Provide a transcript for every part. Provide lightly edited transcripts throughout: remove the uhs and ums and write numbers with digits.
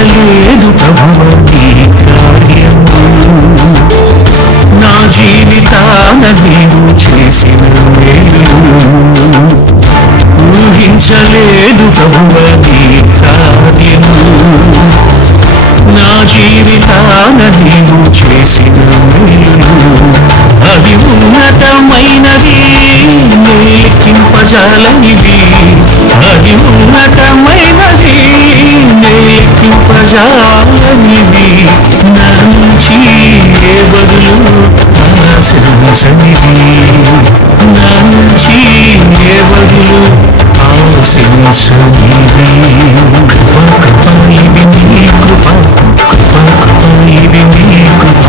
ఊహించలేదు ప్రభువా నీ కార్యము, నా జీవితాన నీవు చేసిన మేలు. ఊహించలేదు ప్రభువా నీ కార్యము, నా జీవితాన నీవు చేసిన మేలు. అది ఉన్నతమైనది, లెక్కింపజాలనిది. అది ఉన్నతమైనది, లెక్కింపజాలనిది. నా నుంచి ఏ బదులు ఆశించనిది, నా నుంచి ఏ బదులు ఆశించనిది. కృప ఇది నీ కృప, కృప ఇది నీ కృప,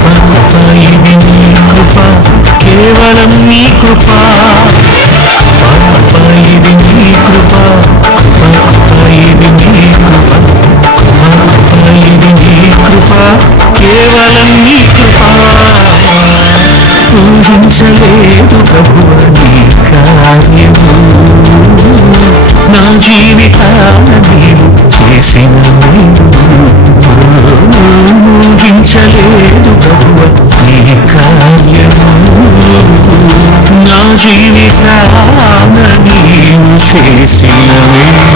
కృప ఇది నీ కృప, కేవలం నీ కృప. కృప ఇది నీ కృప, కృప ఇది నీ కృప, కృప ఇది నీ కృప, కేవలం నీ కృప. ఊహించలేదు ప్రభువా నీ కార్యము, నా జీవితాన నీవు చేసిన మేలు. ఊహించలేదు ప్రభువా నీ కార్యము, నా జీవితాన నీవు చేసిన మేలు.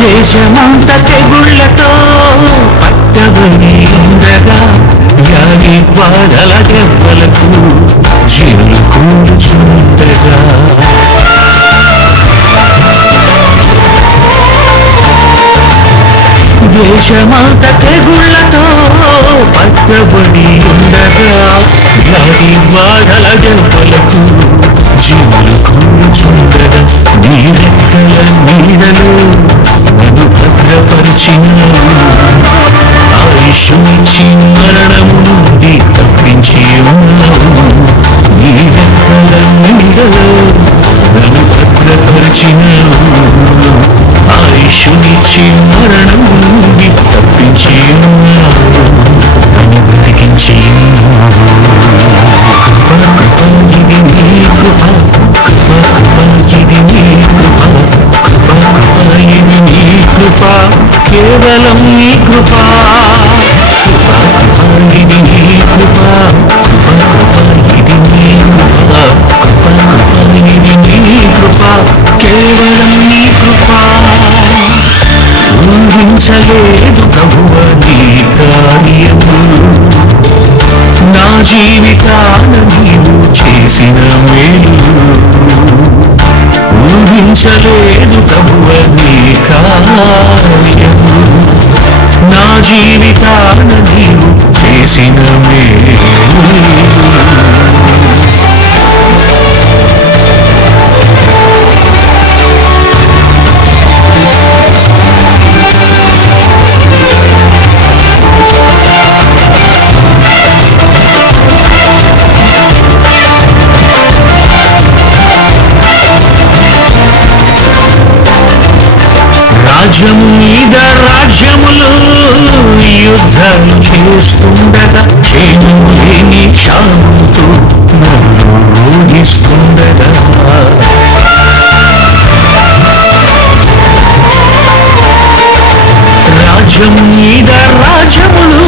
దేశమంత తెగుళ్లతో పట్టబడి ఉండగా, వ్యాధి బాధల దెబ్బలకు చిరులు కూర్చుండగా, దేశమంత తెగుళ్లతో పట్టబడి ఉండగా, వ్యాధి బాధల దెబ్బలకు చిరులు కూర్చుండగా, నీ రెక్కల నీడలో నన్ను భద్రపరిచినావు. ఆయుష్నిచ్చి మరణము నుండి తప్పించి ఉన్నావు. నీ రెక్కల నీడలో నన్ను భద్రపరిచినావు. ఆయుష్నిచ్చి మరణము నుండి తప్పించి ఉన్నావు. నన్ను బ్రతికించి ఉన్నావు. కృప ఇది నీ కృప, కృప ఇది నీ కృప, కృప ఇది నీ కృప, కేవలం నీ కృప. కృప ఇది నీ కృప, కృప ఇది నీ కృప, కృప ఇది నీ కృప, కేవలం నీ కృప. ఊహించలేదు ప్రభువా నీ కార్యము, నా జీవితాన నీవు చేసిన మేలు. ఊహించలేదు ప్రభువా నీ కార్యము, నా జీవితాన నీవు చేసిన మేలు. రాజ్యము మీద రాజ్యములు యుద్ధాలు చేస్తుండగా, క్షేమము లేని క్షామముతో నన్ను రోగిస్తుండగా, రాజ్యము మీద రాజ్యములు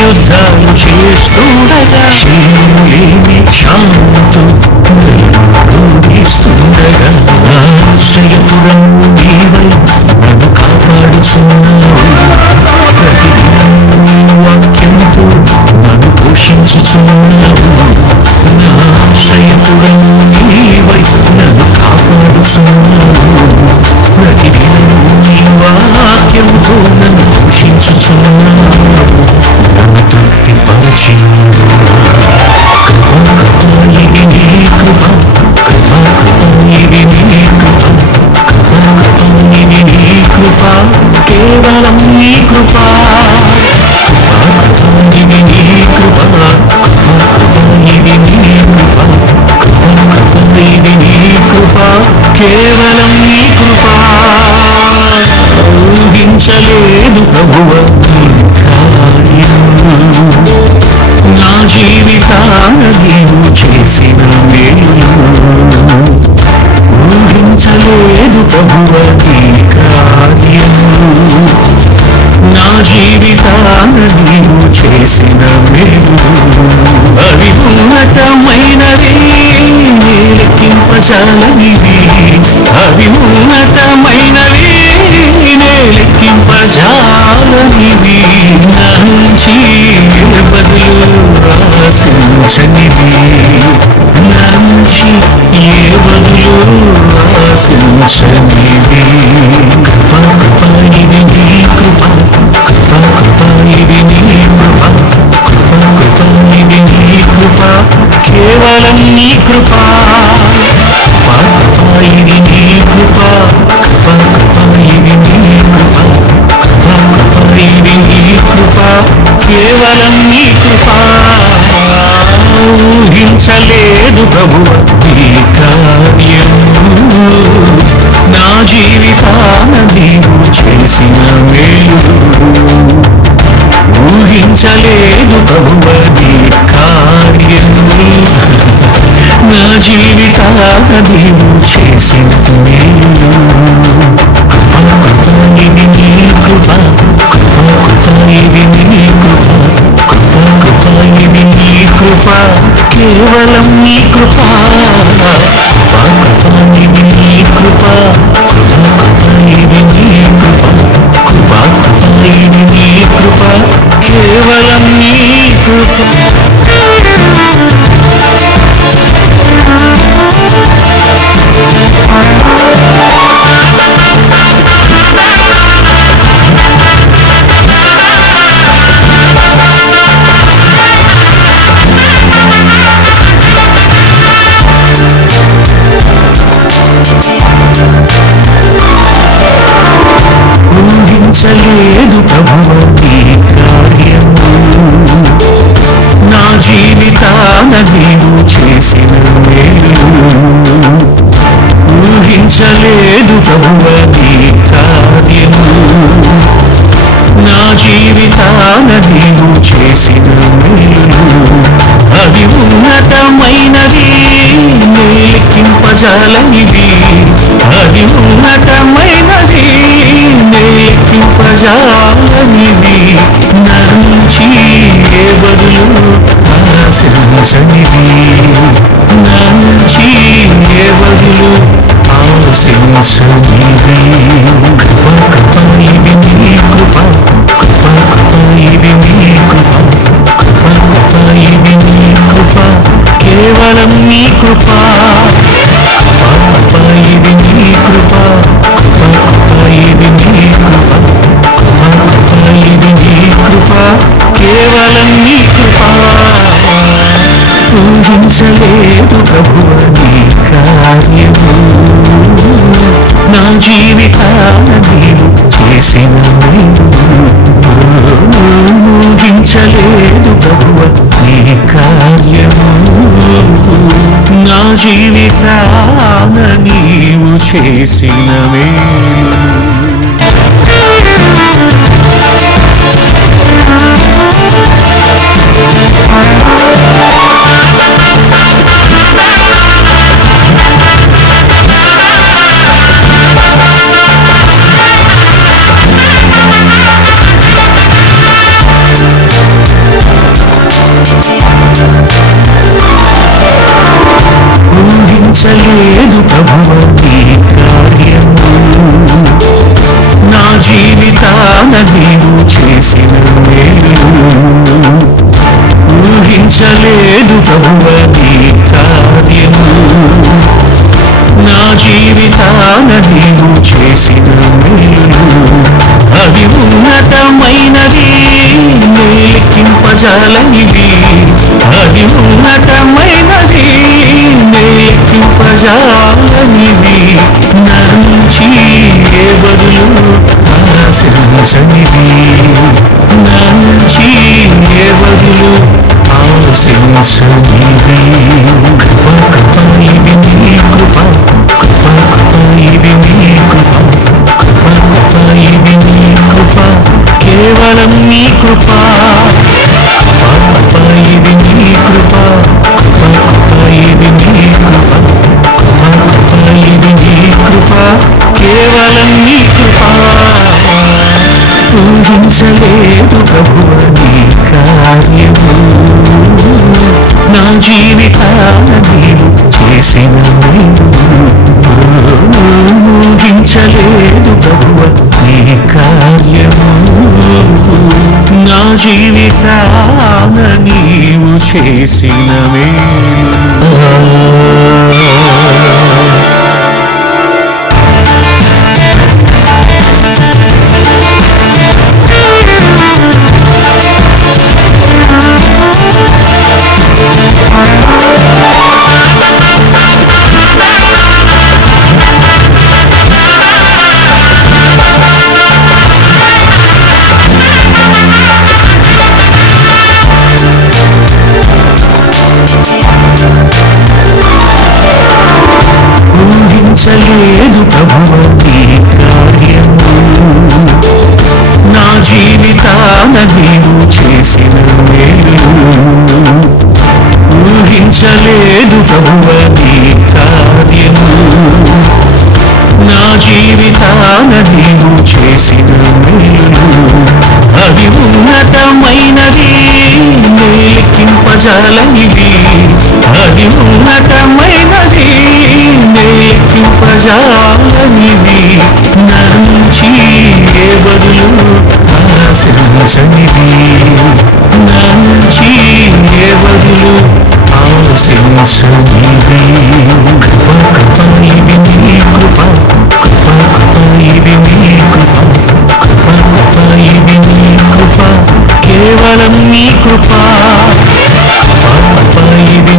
యుద్ధాలు చేస్తుండగా, క్షేమము లేని క్షామముతో రోగిస్తుండగా, ఆశ్రయపురము నీవై నన్ను కాపాడుచున్నావు. ప్రతిదినం నీ వాక్యంతో నన్ను పోషించుచున్నావు. నా ఆశ్రయపురము నీవై నన్ను కాపాడుచున్నావు. ప్రతిదినం నీ వాక్యంతో నన్ను పోషించుచున్నావు. నన్ను తృప్తిపరచినావు. కృప ఇది నీ కృప, కృప ఇది నీ కృప, చేసిన మేలు అవి ఉన్నతమైనవి లెక్కింపజాలనివి అవి ఉన్నతమైనవి లెక్కింపజాలనివి నా నుంచి బదులు ఆశించనివి నా నుంచి ఏ బదులు ఆశించనివి కృప ఇది నీ కృప ఇది నీ కృప ఇది నీ కృప కేవలం నీ కృప ఇది నీ కృప ఇది నీ కృప ఇది నీ కృప కేవలం నీ కృప ఊహించలేదు ప్రభువ నీ కార్యము నా జీవితాన నీవు చేసిన మేలు ఊహించలేదు ప్రభువ నీ కార్యము నా జీవితాన నీవు చేసిన మేలు ఇది నీ కృప ఇది నీ కృప ఇది నీ కృప కేవలం నీ కృప ఇది నీ కృప ఇది నీ కృప ఇది నీ కృప కేవలం నీ కృప ఊహించలేదు ప్రభువ నీ కార్యము నా జీవితాన నీవు చేసిన మేలు ఊహించలేదు ప్రభువ నీ కార్యము నా జీవితాన నీవు చేసిన మేలు అవి ఉన్నతమైనవి లెక్కింపజాలనివి అవి ఉన్నతమైనవి లెక్కింపజాలనివి నా నుంచి ఏ బదులు ఆశించనివి నా నుంచి ఏ బదులు ఆశించనివి కృప ఇది నీ కృప ఇది నీ కృప ఇది నీ కృప కేవలం నీ కృప ఇది నీ కృప ఇది నీ కృప ఇది నీ కృప కేవలం నీ కృప ఊహించలేదు ప్రభువ నీ కార్యము నా జీవితాన నీవు చేసిన మేలు ఊహించలేదు ప్రభువ నీ కార్యము నా జీవితాన నీవు చేసిన మేలు ఊహించలేదు ప్రభువ నీ కార్యము నా జీవితాన నీవు చేసిన మేలు ఊహించలేదు ప్రభువ నీ కార్యము నా జీవితాన నీవు చేసిన మేలు అవి ఉన్నతమైనవి లెక్కింపజాలనివి అవి ఉన్నతమైనవి లెక్కింపజాలనివి నా నుంచి ఏ బదులు ఆశించనివి నా నుంచి ఏ బదులు ఆశించనివి కృప ఇది నీ కృప ఇది నీ కృప ఇది నీ కృప కేవలం నీ కృప ఇది నీ కృప ఇది నీ కృప ఇది నీ కృప కేవలం నీ కృప ఊహించలేదు ప్రభువ నీ నీవు చేసిన మేలు. ఊహించలేదు ప్రభువు నీ కార్యము, నా జీవితాన నీవు చేసిన మేలు. ఊహించలేదు ప్రభువు నీ కార్యము, నా జీవితాన నీవు చేసిన మేలు. అది ఉన్నతమైనది, లెక్కింపజాలనిది. అది ఉన్నతమైనది, లెక్కింపజాలనిది. నుంచి ఏ బదులు ఆశించనిది, నుంచి ఏ బదులు ఆశించనిది. కృప కృప ఇది నీ కృప, కృప కృప ఇది నీ కృప, కృప కృప ఇది నీ కృప, కేవలం నీ కృప. కృప ఇది